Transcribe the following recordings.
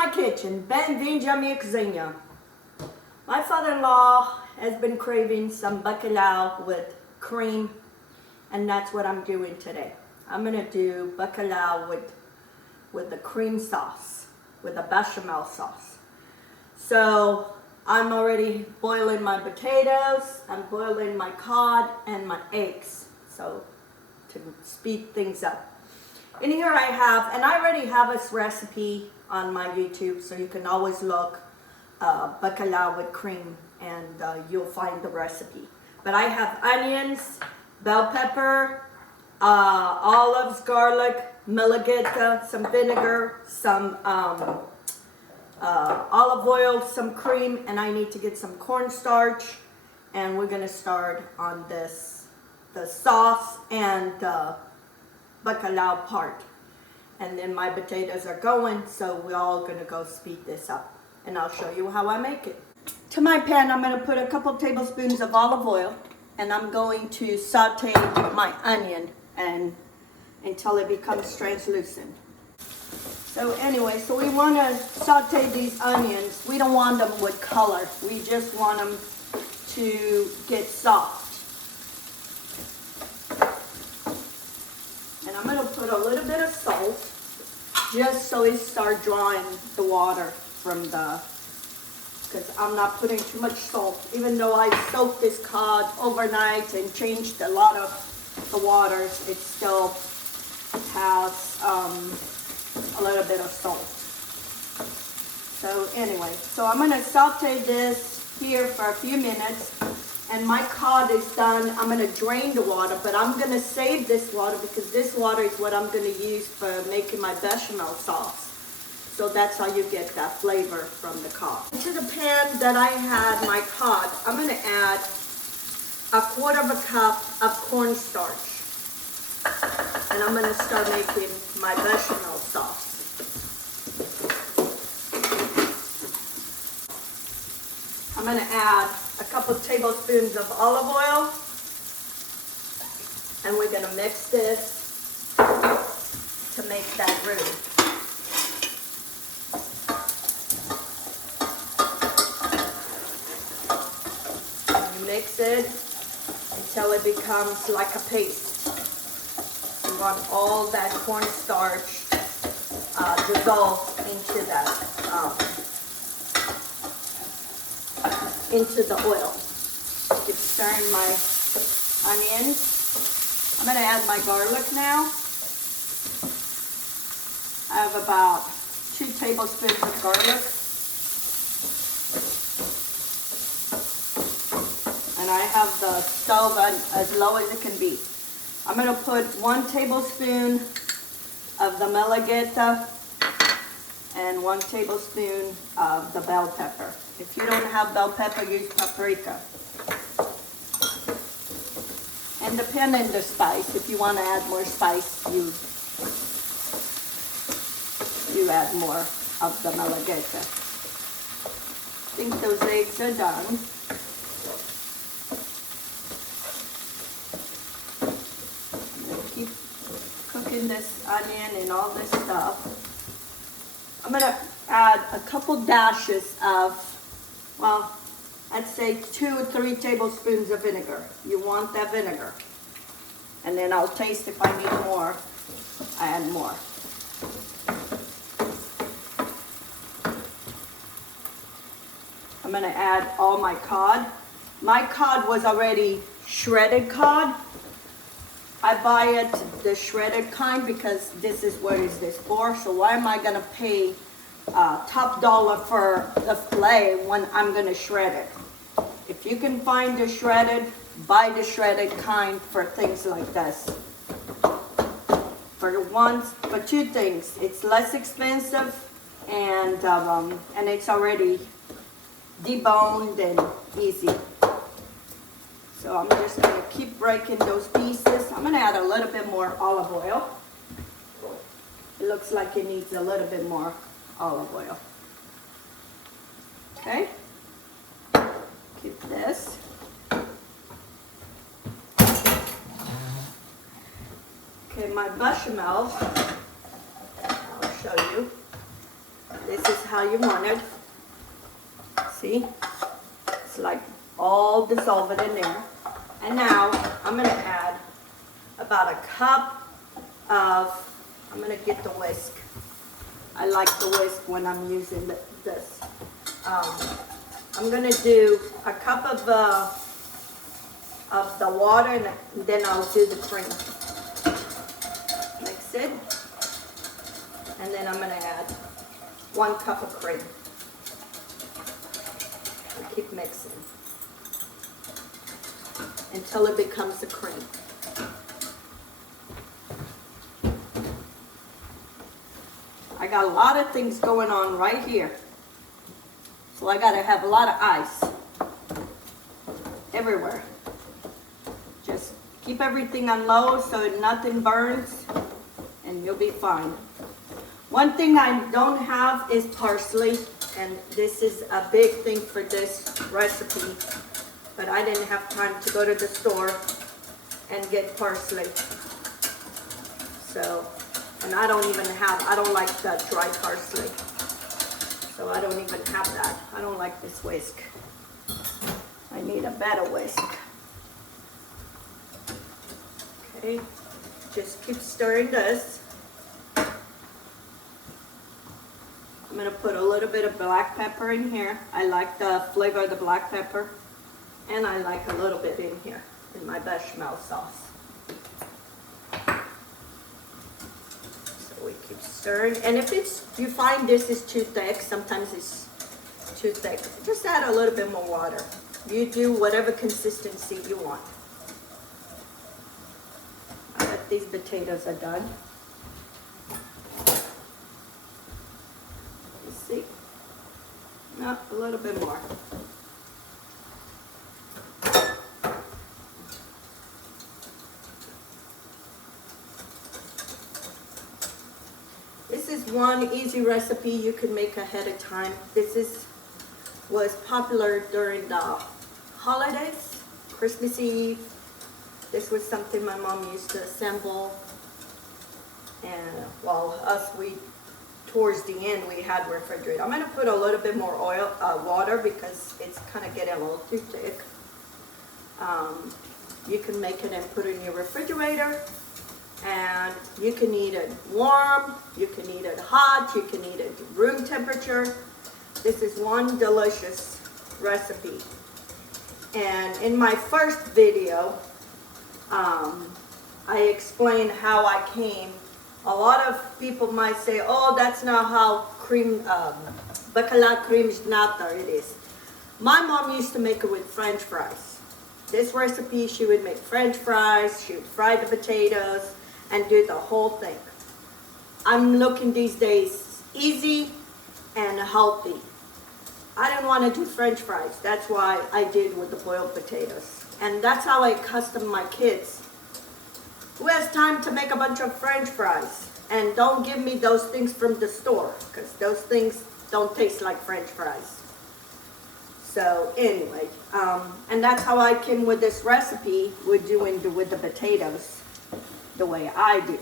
my kitchen. Bem-vindo à minha cozinha. My father-in-law has been craving some bacalhau with cream, and that's what I'm doing today. I'm gonna do bacalhau with the cream sauce, with the bechamel sauce. So I'm already boiling my potatoes, I'm boiling my cod and my eggs, so to speed things up. In here I have, and I already have this recipe on my YouTube, so you can always look bacalhau with cream and you'll find the recipe. But I have onions, bell pepper, olives, garlic, malagueta, some vinegar, some olive oil, some cream, and I need to get some cornstarch. And we're gonna start on this, the sauce and the bacalhau part. And then my potatoes are going, so we're all gonna go speed this up. And I'll show you how I make it. To my pan, I'm gonna put a couple tablespoons of olive oil, and I'm going to saute my onion until it becomes translucent. So anyway, so we wanna saute these onions. We don't want them with color. We just want them to get soft. And I'm gonna put a little bit of salt, just so it starts drawing the water from because I'm not putting too much salt. Even though I soaked this cod overnight and changed a lot of the waters, it still has a little bit of salt. So anyway, so I'm gonna saute this here for a few minutes. And my cod is done. I'm gonna drain the water, but I'm gonna save this water because this water is what I'm gonna use for making my bechamel sauce. So that's how you get that flavor from the cod. Into the pan that I had my cod, I'm gonna add a quarter of a cup of cornstarch. And I'm gonna start making my bechamel sauce. I'm gonna add a couple tablespoons of olive oil, and we're gonna mix this to make that roux. You mix it until it becomes like a paste. You want all that cornstarch dissolved into that. Into the oil. Keep stirring my onions. I'm gonna add my garlic now. I have about 2 tablespoons of garlic. And I have the stove on as low as it can be. I'm gonna put 1 tablespoon of the malagueta and 1 tablespoon of the bell pepper. If you don't have bell pepper, use paprika. And depending on the spice, if you want to add more spice, you add more of the malagueta. I think those eggs are done. I'm going to keep cooking this onion and all this stuff. I'm going to add a couple dashes of, well, I'd say 2 or 3 tablespoons of vinegar. You want that vinegar. And then I'll taste if I need more, I add more. I'm gonna add all my cod. My cod was already shredded cod. I buy it, the shredded kind, because this is what is this for. So why am I gonna pay top dollar for the filet when I'm gonna shred it? If you can find the shredded, buy the shredded kind for things like this. For 2 things, it's less expensive and it's already deboned and easy. So I'm just gonna keep breaking those pieces. I'm gonna add a little bit more olive oil. It looks like it needs a little bit more olive oil. Okay, keep this. Okay, my bechamel, I'll show you. This is how you want it. See? It's like all dissolved in there. And now I'm gonna add about a cup of, I'm gonna get the whisk. I like the whisk when I'm using this. I'm gonna do a cup of the water, and then I'll do the cream. Mix it. And then I'm gonna add 1 cup of cream. And keep mixing until it becomes a cream. I got a lot of things going on right here. So I gotta have a lot of ice everywhere. Just keep everything on low so nothing burns and you'll be fine. One thing I don't have is parsley, and this is a big thing for this recipe, but I didn't have time to go to the store and get parsley. So, and I don't like the dry parsley. So I don't even have that. I don't like this whisk. I need a better whisk. Okay, just keep stirring this. I'm gonna put a little bit of black pepper in here. I like the flavor of the black pepper. And I like a little bit in here, in my bechamel sauce. So we keep stirring. And if you find this is too thick, sometimes it's too thick, just add a little bit more water. You do whatever consistency you want. I bet these potatoes are done. Let's see. No, a little bit more. This is one easy recipe you can make ahead of time. This was popular during the holidays, Christmas Eve. This was something my mom used to assemble. And while towards the end, we had refrigerator. I'm gonna put a little bit more water because it's kind of getting a little too thick. You can make it and put it in your refrigerator. And you can eat it warm, you can eat it hot, you can eat it room temperature. This is one delicious recipe. And in my first video, I explained how I came. A lot of people might say, oh, that's not how bacalhau cream nata it is. My mom used to make it with French fries. This recipe, she would make French fries, she would fry the potatoes, and do the whole thing. I'm looking these days easy and healthy. I didn't want to do French fries. That's why I did with the boiled potatoes. And that's how I accustom my kids. Who has time to make a bunch of French fries? And don't give me those things from the store, because those things don't taste like French fries. So anyway, and that's how I came with this recipe with the potatoes the way I do.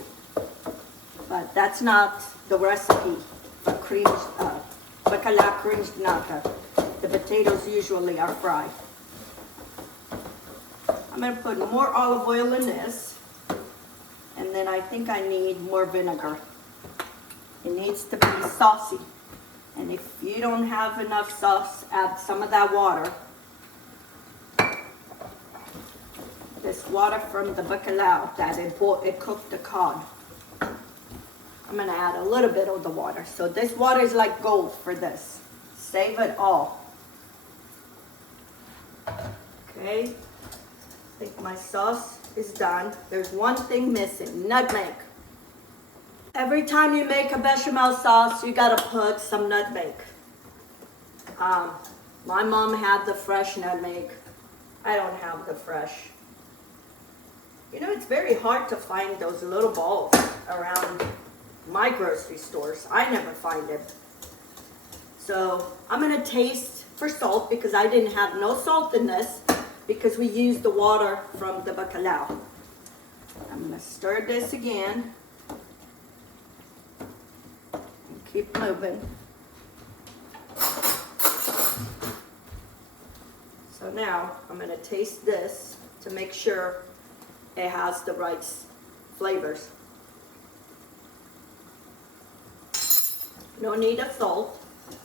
But that's not the recipe for bacalhau cream nata. The potatoes usually are fried. I'm gonna put more olive oil in this, and then I think I need more vinegar. It needs to be saucy. And if you don't have enough sauce, add some of that water. This water from the bacalhau that it cooked the cod. I'm gonna add a little bit of the water. So this water is like gold for this. Save it all. Okay, I think my sauce is done. There's one thing missing, nutmeg. Every time you make a bechamel sauce, you gotta put some nutmeg. My mom had the fresh nutmeg. I don't have the fresh. You know, it's very hard to find those little balls around my grocery stores. I never find it. So I'm gonna taste for salt because I didn't have no salt in this because we used the water from the bacalhau. I'm gonna stir this again and keep moving. So now I'm gonna taste this to make sure it has the right flavors. No need of salt.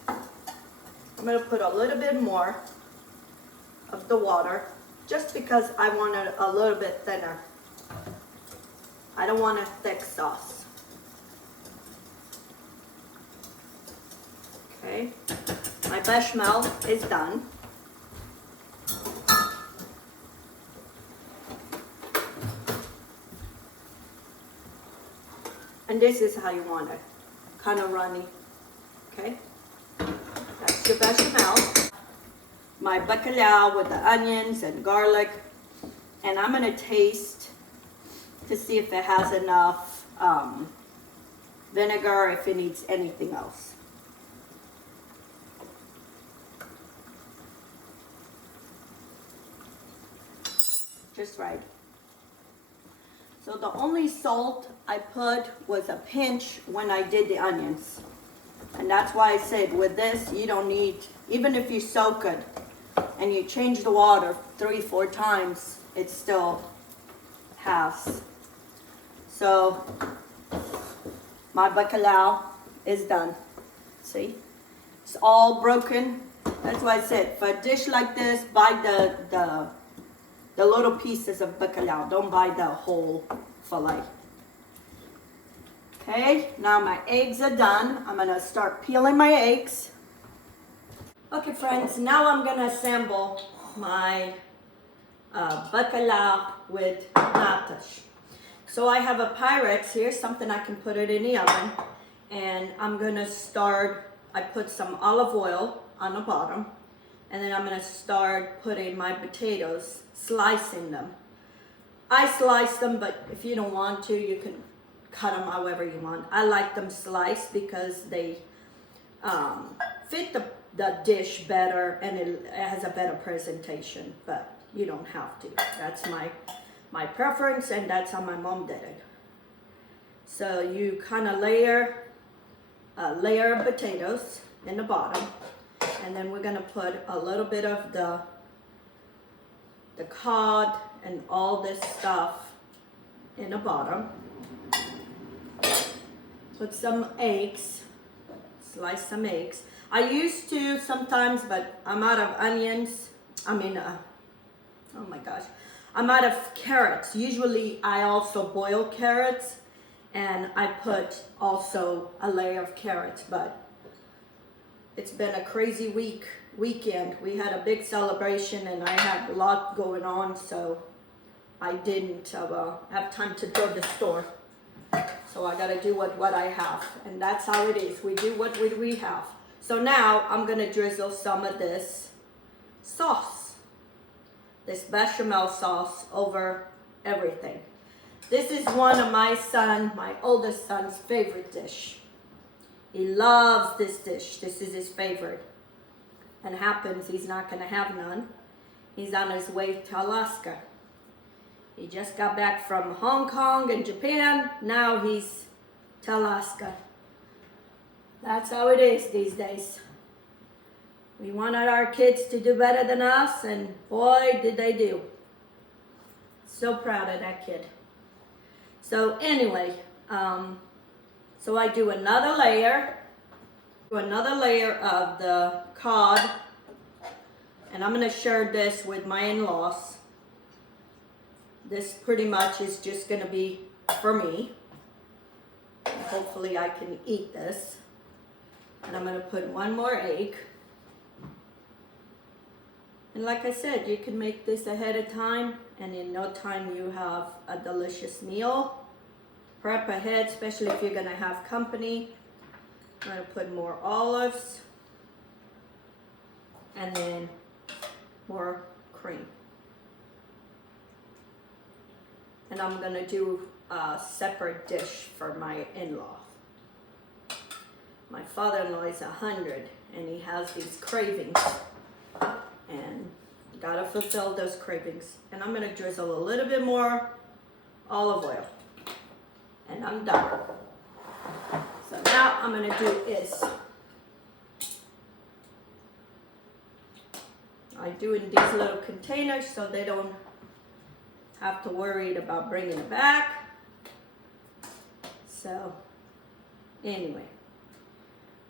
I'm gonna put a little bit more of the water just because I want it a little bit thinner. I don't want a thick sauce. Okay, my bechamel is done. And this is how you want it, kind of runny, okay? That's your bechamel. My bacalhau with the onions and garlic. And I'm gonna taste to see if it has enough vinegar, if it needs anything else. Just right. So the only salt I put was a pinch when I did the onions. And that's why I said with this, you don't need, even if you soak it and you change the water 3-4 times, it still has. So my bacalhau is done. See? It's all broken. That's why I said, for a dish like this, buy the little pieces of bacalhau. Don't buy the whole fillet. Okay, now my eggs are done. I'm gonna start peeling my eggs. Okay friends, now I'm gonna assemble my bacalhau with nutmeg. So I have a Pyrex here, something I can put it in the oven. And I'm gonna start, I put some olive oil on the bottom. And then I'm gonna start putting my potatoes, slicing them. I slice them, but if you don't want to, you can cut them however you want. I like them sliced because they fit the dish better and it has a better presentation, but you don't have to. That's my preference, and that's how my mom did it. So you kind of layer a layer of potatoes in the bottom. And then we're gonna put a little bit of the cod and all this stuff in the bottom. Put some eggs, slice some eggs. I used to sometimes, but I'm out of onions. oh my gosh. I'm out of carrots. Usually I also boil carrots and I put also a layer of carrots, but it's been a crazy weekend. We had a big celebration and I had a lot going on, so I didn't have time to go to the store. So I gotta do what I have, and that's how it is. We do what we have. So now I'm gonna drizzle some of this sauce, this bechamel sauce over everything. This is one of my oldest son's favorite dish. He loves this dish. This is his favorite. And happens he's not gonna have none. He's on his way to Alaska. He just got back from Hong Kong and Japan. Now he's to Alaska. That's how it is these days. We wanted our kids to do better than us, and boy, did they do. So proud of that kid. So anyway, so I do another layer of the cod, and I'm gonna share this with my in-laws. This pretty much is just gonna be for me. Hopefully I can eat this. And I'm gonna put one more egg. And like I said, you can make this ahead of time, and in no time you have a delicious meal. Prep ahead, especially if you're gonna have company. I'm gonna put more olives, and then more cream. And I'm gonna do a separate dish for my in-law. My father-in-law is 100, and he has these cravings, and gotta fulfill those cravings. And I'm gonna drizzle a little bit more olive oil, and I'm done. So now I'm gonna do is, I do in these little containers so they don't have to worry about bringing it back. So anyway,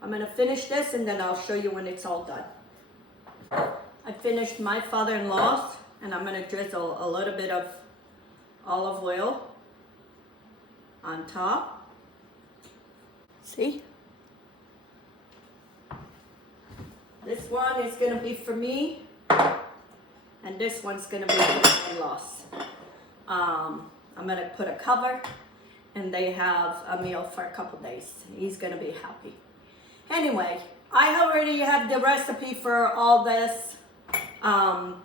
I'm gonna finish this and then I'll show you when it's all done. I finished my father-in-law's and I'm gonna drizzle a little bit of olive oil on top. See? This one is gonna be for me and this one's gonna be for my in-laws. I'm gonna put a cover and they have a meal for a couple days. He's gonna be happy. Anyway, I already have the recipe for all this. I'm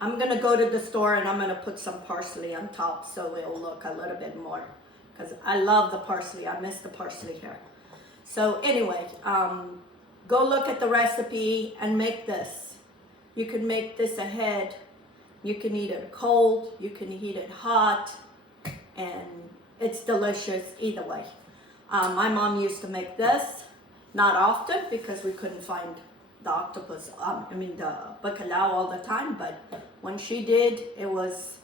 gonna go to the store and I'm gonna put some parsley on top so it'll look a little bit more, because I love the parsley. I miss the parsley here. So anyway, go look at the recipe and make this. You can make this ahead. You can eat it cold, you can eat it hot, and it's delicious either way. My mom used to make this, not often because we couldn't find the octopus, the bacalhau all the time, but when she did, it was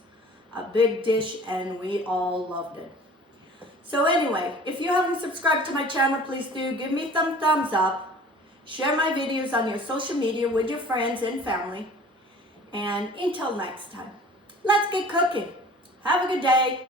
a big dish and we all loved it. So anyway, if you haven't subscribed to my channel, please do give me some thumbs up. Share my videos on your social media with your friends and family. And until next time, let's get cooking. Have a good day.